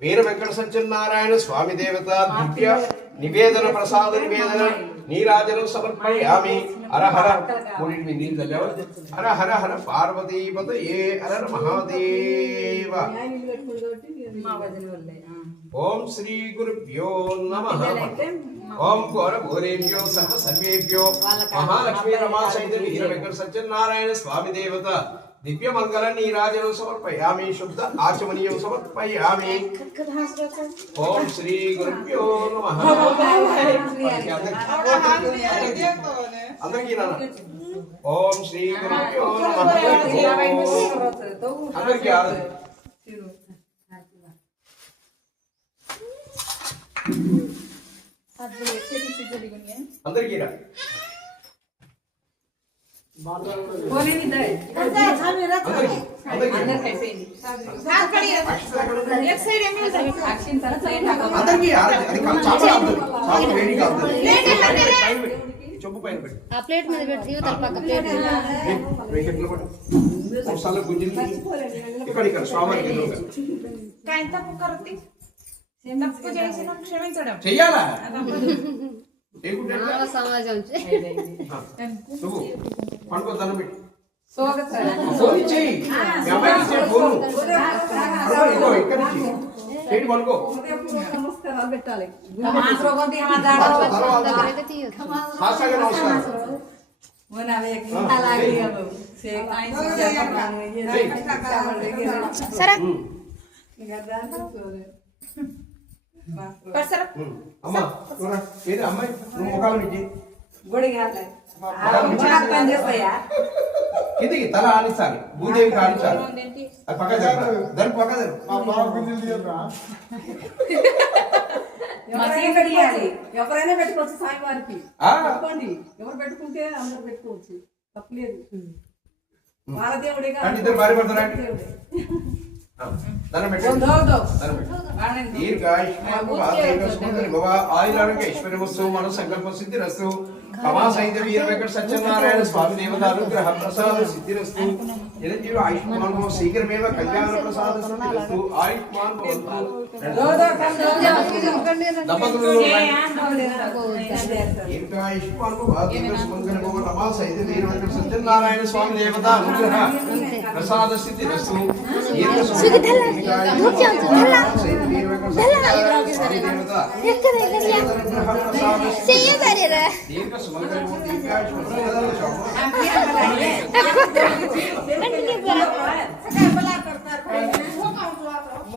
వీర వెంకట సత్యనారాయణ స్వామి దేవత దివ్య నివేదన ప్రసాద నివేదన నీరాజనం సమర్పయామి. హర హర మూడింటి నీళ్ళు చల్లావా? హర హర హర పార్వతీపతయే హర హర మహాదేవ. ఓం శ్రీ గురుభ్యో నమః. ఓం ఘోర ఘోరేభ్యో సర్వ సర్వేభ్యో మహాలక్ష్మీ రమా సహిత వీర వెంకట సత్యనారాయణ స్వామి దేవత దివ్య మంగళ నీరాజనం సమర్పయామి. శుద్ధ ఆచమనీయం సమర్పయామి. ఓం శ్రీ గురుభ్యో నమః. అందరికీ నాన్న ఓం శ్రీ గురుభ్యో నమః. అందరికీ ఆనందం. అందరికీ రా చెప్పు పైన ప్లేట్ మీద పెట్టి ఇక్కడ ఇక్కడ స్వామికి చెయ్యాలా సమాజం నువ్వు పండుకో దండం పెట్టి ఫోన్ ఇచ్చేయి. మీ అమ్మాయికి ఇచ్చే ఫోను ఇక్కడ నుంచి చేతి పడుకో. పెట్టాలి నమస్కారం. అమ్మా ఏది అమ్మాయి నువ్వు ముఖాలు పెట్టి కిందికి తల ఆనిస్తాను. భూదేవికి ఆనించాలి. అది పక్క దాని పక్క ఎవరైనా పెట్టుకోవచ్చు. సాయి వారికి పెట్టుకోండి. ఎవరు పెట్టుకుంటే అందరు పెట్టుకోవచ్చు. తప్పలేదు. వాళ్ళ దేవుడిగా ఇద్దరు భార్య పడతారండి. ఐశ్వర్యమస్తు మన సంకల్ప సిద్ధిరస్తు. కమాసైత వీర వెంకట సత్యనారాయణ స్వామి దేవతానుగ్రహ ప్రసాద సిద్ధిరస్తు. చిరంజీవి ఆయుష్మాన్ శీఘ్రమేవ కళ్యాణ ప్రసాద సిద్ధిరస్తు. ఆయుష్మాన్ దంపతులు కమాసైత వీర వెంకట సత్యనారాయణ స్వామి దేవతానుగ్రహ ప్రసాద సిద్ధిరస్తు.